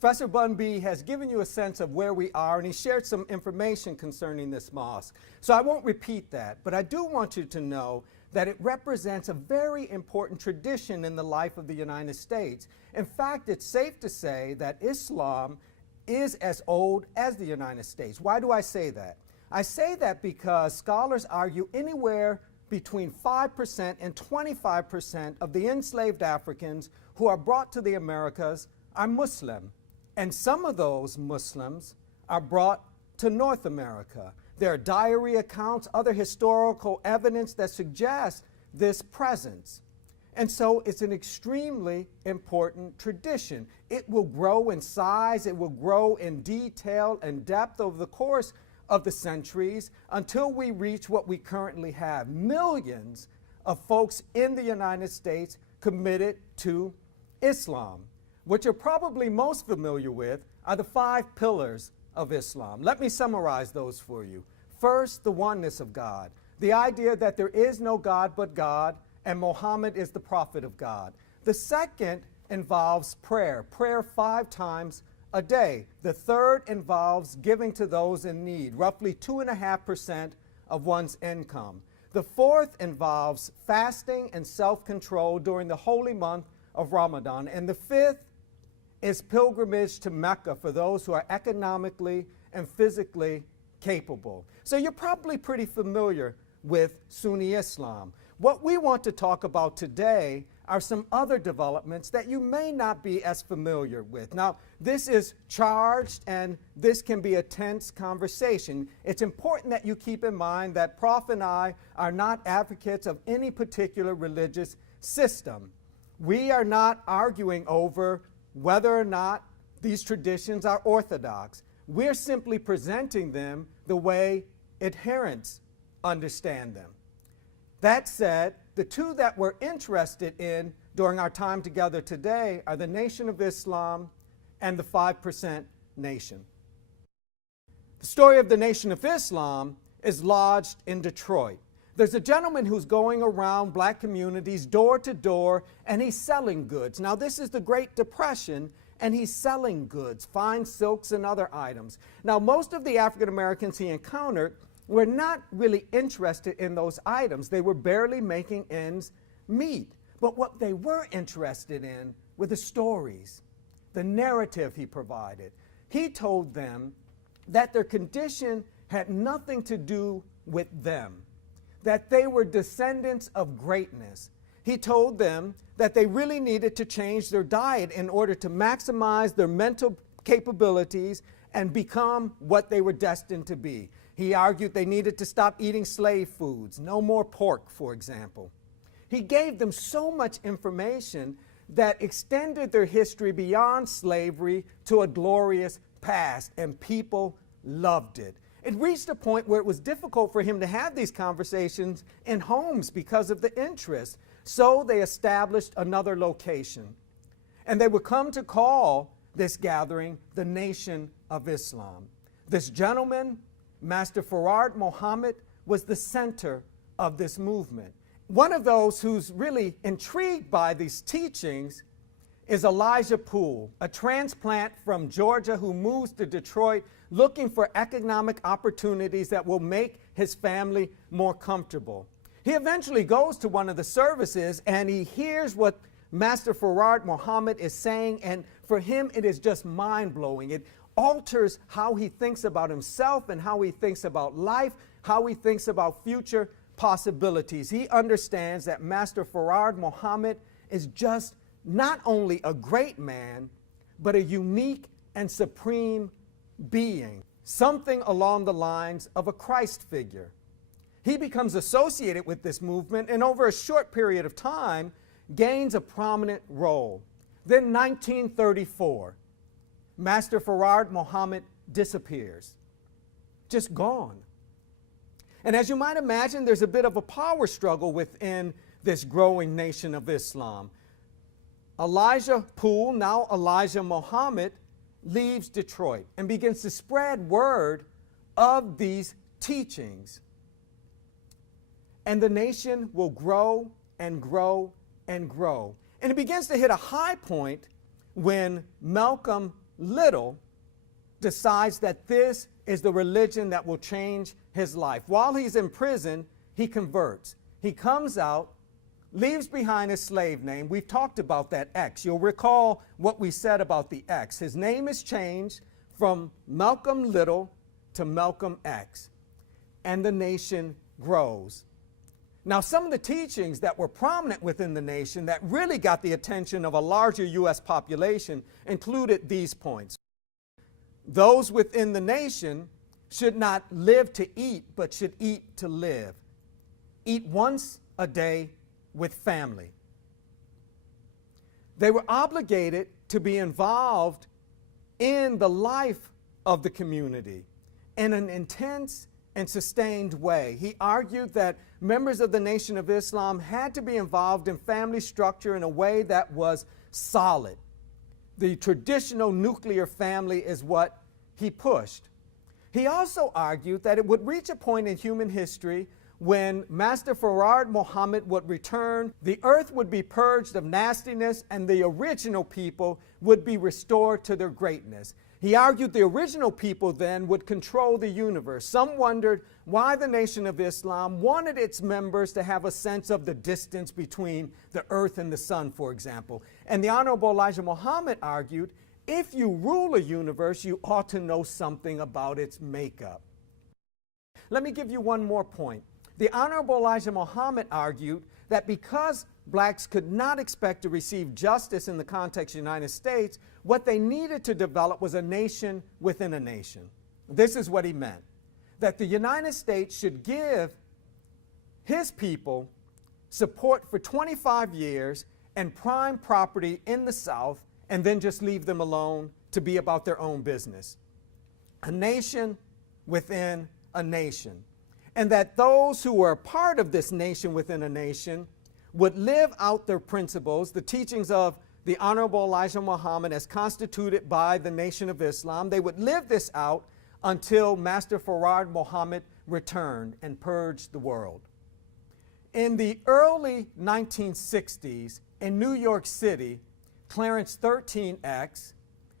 Professor Bunby has given you a sense of where we are, and he shared some information concerning this mosque. So I won't repeat that, but I do want you to know that it represents a very important tradition in the life of the United States. In fact, it's safe to say that Islam is as old as the United States. Why do I say that? I say that because scholars argue anywhere between 5% and 25% of the enslaved Africans who are brought to the Americas are Muslim. And some of those Muslims are brought to North America. There are diary accounts, other historical evidence that suggests this presence. And so it's an extremely important tradition. It will grow in size, it will grow in detail and depth over the course of the centuries until we reach what we currently have. Millions of folks in the United States committed to Islam. What you're probably most familiar with are the 5 pillars of Islam. Let me summarize those for you. First, the oneness of God, the idea that there is no God but God, and Muhammad is the prophet of God. The second involves prayer 5 times a day. The third involves giving to those in need, roughly 2.5% of one's income. The fourth involves fasting and self-control during the holy month of Ramadan. And the fifth is pilgrimage to Mecca for those who are economically and physically capable. So you're probably pretty familiar with Sunni Islam. What we want to talk about today are some other developments that you may not be as familiar with. Now, this is charged and this can be a tense conversation. It's important that you keep in mind that Prof and I are not advocates of any particular religious system. We are not arguing over whether or not these traditions are orthodox. We're simply presenting them the way adherents understand them. That said, the two that we're interested in during our time together today are the Nation of Islam and the 5% Nation. The story of the Nation of Islam is lodged in Detroit. There's a gentleman who's going around black communities door to door, and he's selling goods. Now, this is the Great Depression, and he's selling goods, fine silks and other items. Now, most of the African Americans he encountered were not really interested in those items. They were barely making ends meet. But what they were interested in were the stories, the narrative he provided. He told them that their condition had nothing to do with them, that they were descendants of greatness. He told them that they really needed to change their diet in order to maximize their mental capabilities and become what they were destined to be. He argued they needed to stop eating slave foods, no more pork, for example. He gave them so much information that extended their history beyond slavery to a glorious past, and people loved it. It reached a point where it was difficult for him to have these conversations in homes because of the interest. So they established another location. And they would come to call this gathering the Nation of Islam. This gentleman, Master Farad Muhammad, was the center of this movement. One of those who's really intrigued by these teachings is Elijah Poole, a transplant from Georgia who moves to Detroit looking for economic opportunities that will make his family more comfortable. He eventually goes to one of the services and he hears what Master Farad Muhammad is saying, and for him it is just mind-blowing. It alters how he thinks about himself and how he thinks about life, how he thinks about future possibilities. He understands that Master Farad Muhammad is just not only a great man, but a unique and supreme being, something along the lines of a Christ figure. He becomes associated with this movement and over a short period of time gains a prominent role. Then 1934, Master Farad Muhammad disappears, just gone. And as you might imagine, there's a bit of a power struggle within this growing Nation of Islam. Elijah Poole, now Elijah Muhammad, leaves Detroit and begins to spread word of these teachings. And the nation will grow and grow and grow. And it begins to hit a high point when Malcolm Little decides that this is the religion that will change his life. While he's in prison, he converts. He comes out, leaves behind his slave name. We've talked about that X. You'll recall what we said about the X. His name is changed from Malcolm Little to Malcolm X, and the nation grows. Now, some of the teachings that were prominent within the nation that really got the attention of a larger U.S. population included these points. Those within the nation should not live to eat, but should eat to live. Eat once a day with family. They were obligated to be involved in the life of the community in an intense and sustained way. He argued that members of the Nation of Islam had to be involved in family structure in a way that was solid. The traditional nuclear family is what he pushed. He also argued that it would reach a point in human history when Master Fard Muhammad would return, the earth would be purged of nastiness and the original people would be restored to their greatness. He argued the original people then would control the universe. Some wondered why the Nation of Islam wanted its members to have a sense of the distance between the earth and the sun, for example. And the Honorable Elijah Muhammad argued, if you rule a universe, you ought to know something about its makeup. Let me give you one more point. The Honorable Elijah Muhammad argued that because blacks could not expect to receive justice in the context of the United States, what they needed to develop was a nation within a nation. This is what he meant, that the United States should give his people support for 25 years and prime property in the South, and then just leave them alone to be about their own business. A nation within a nation. And that those who were a part of this nation within a nation would live out their principles, the teachings of the Honorable Elijah Muhammad as constituted by the Nation of Islam. They would live this out until Master Fard Muhammad returned and purged the world. In the early 1960s in New York City, Clarence 13X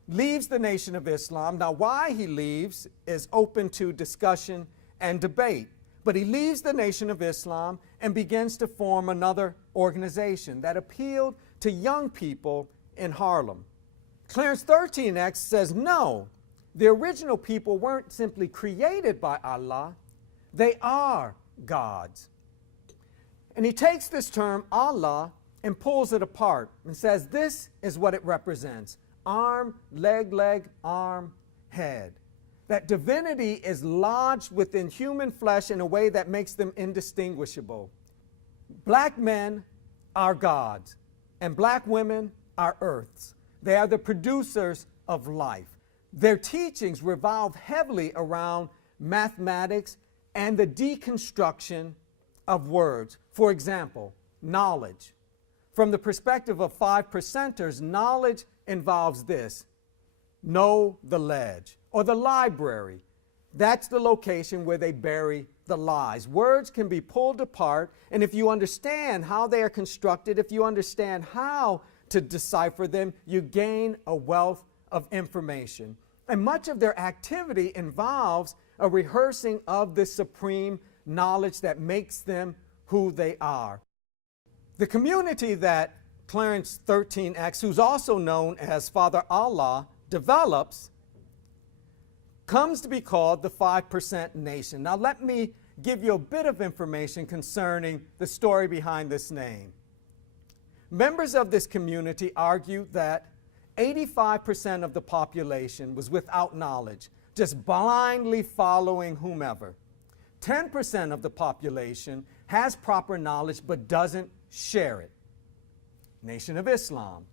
leaves the Nation of Islam. Now, why he leaves is open to discussion and debate. But he leaves the Nation of Islam and begins to form another organization that appealed to young people in Harlem. Clarence 13X says, no, the original people weren't simply created by Allah, they are gods. And he takes this term, Allah, and pulls it apart and says, this is what it represents. Arm, leg, arm, head. That divinity is lodged within human flesh in a way that makes them indistinguishable. Black men are gods, and black women are earths. They are the producers of life. Their teachings revolve heavily around mathematics and the deconstruction of words. For example, knowledge. From the perspective of 5%ers, knowledge involves this: know the ledge. Or the library. That's the location where they bury the lies. Words can be pulled apart, and if you understand how they are constructed, if you understand how to decipher them, you gain a wealth of information. And much of their activity involves a rehearsing of the supreme knowledge that makes them who they are. The community that Clarence 13X, who's also known as Father Allah, develops comes to be called the 5% Nation. Now let me give you a bit of information concerning the story behind this name. Members of this community argue that 85% of the population was without knowledge, just blindly following whomever. 10% of the population has proper knowledge but doesn't share it. Nation of Islam.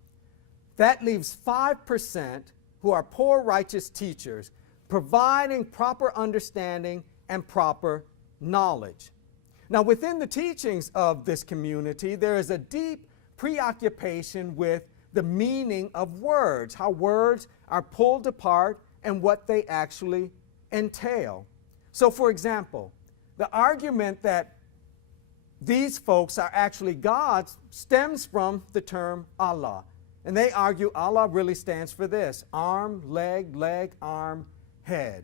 That leaves 5% who are poor righteous teachers providing proper understanding and proper knowledge. Now, within the teachings of this community, there is a deep preoccupation with the meaning of words, how words are pulled apart and what they actually entail. So, for example, the argument that these folks are actually gods stems from the term Allah. And they argue Allah really stands for this: arm, leg, leg, arm, head.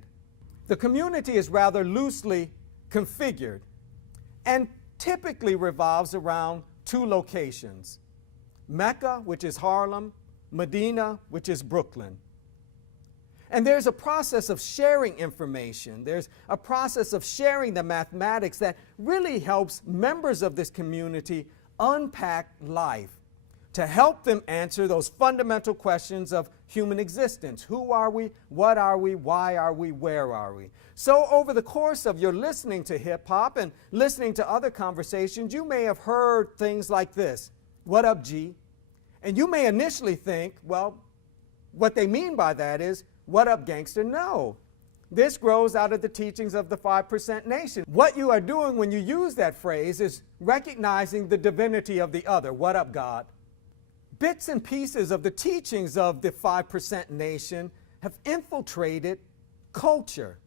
The community is rather loosely configured and typically revolves around two locations: Mecca, which is Harlem, Medina, which is Brooklyn. And there's a process of sharing information. There's a process of sharing the mathematics that really helps members of this community unpack life to help them answer those fundamental questions of human existence. Who are we? What are we? Why are we? Where are we? So over the course of your listening to hip hop and listening to other conversations, you may have heard things like this: "What up, G?" And you may initially think, well, what they mean by that is, "What up, gangster?" No. This grows out of the teachings of the 5% Nation. What you are doing when you use that phrase is recognizing the divinity of the other. What up, God? Bits and pieces of the teachings of the 5% Nation have infiltrated culture.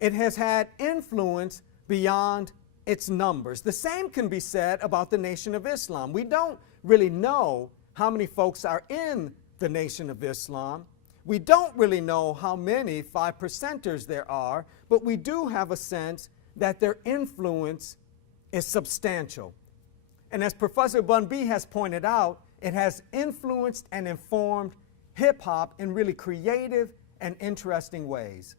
It has had influence beyond its numbers. The same can be said about the Nation of Islam. We don't really know how many folks are in the Nation of Islam. We don't really know how many 5%ers there are, but we do have a sense that their influence is substantial. And as Professor Bun B has pointed out, it has influenced and informed hip-hop in really creative and interesting ways.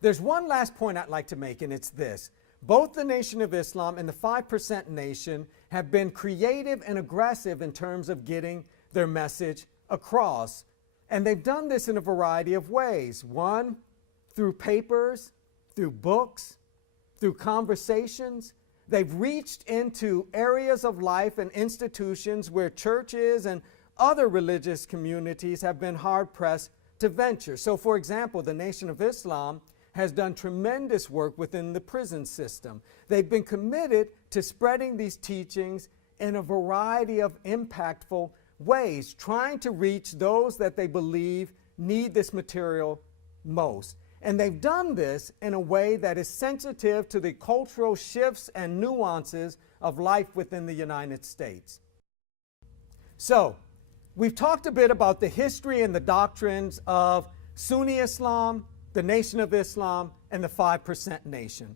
There's one last point I'd like to make, and it's this: both the Nation of Islam and the 5% Nation have been creative and aggressive in terms of getting their message across. And they've done this in a variety of ways. One, through papers, through books, through conversations. They've reached into areas of life and institutions where churches and other religious communities have been hard-pressed to venture. So, for example, the Nation of Islam has done tremendous work within the prison system. They've been committed to spreading these teachings in a variety of impactful ways, trying to reach those that they believe need this material most. And they've done this in a way that is sensitive to the cultural shifts and nuances of life within the United States. So, we've talked a bit about the history and the doctrines of Sunni Islam, the Nation of Islam, and the 5% Nation.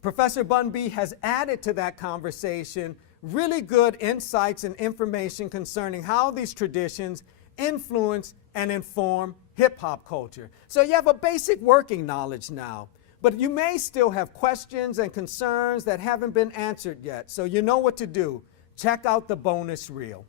Professor Bun B has added to that conversation really good insights and information concerning how these traditions influence and inform hip-hop culture. So you have a basic working knowledge now, but you may still have questions and concerns that haven't been answered yet. So you know what to do. Check out the bonus reel.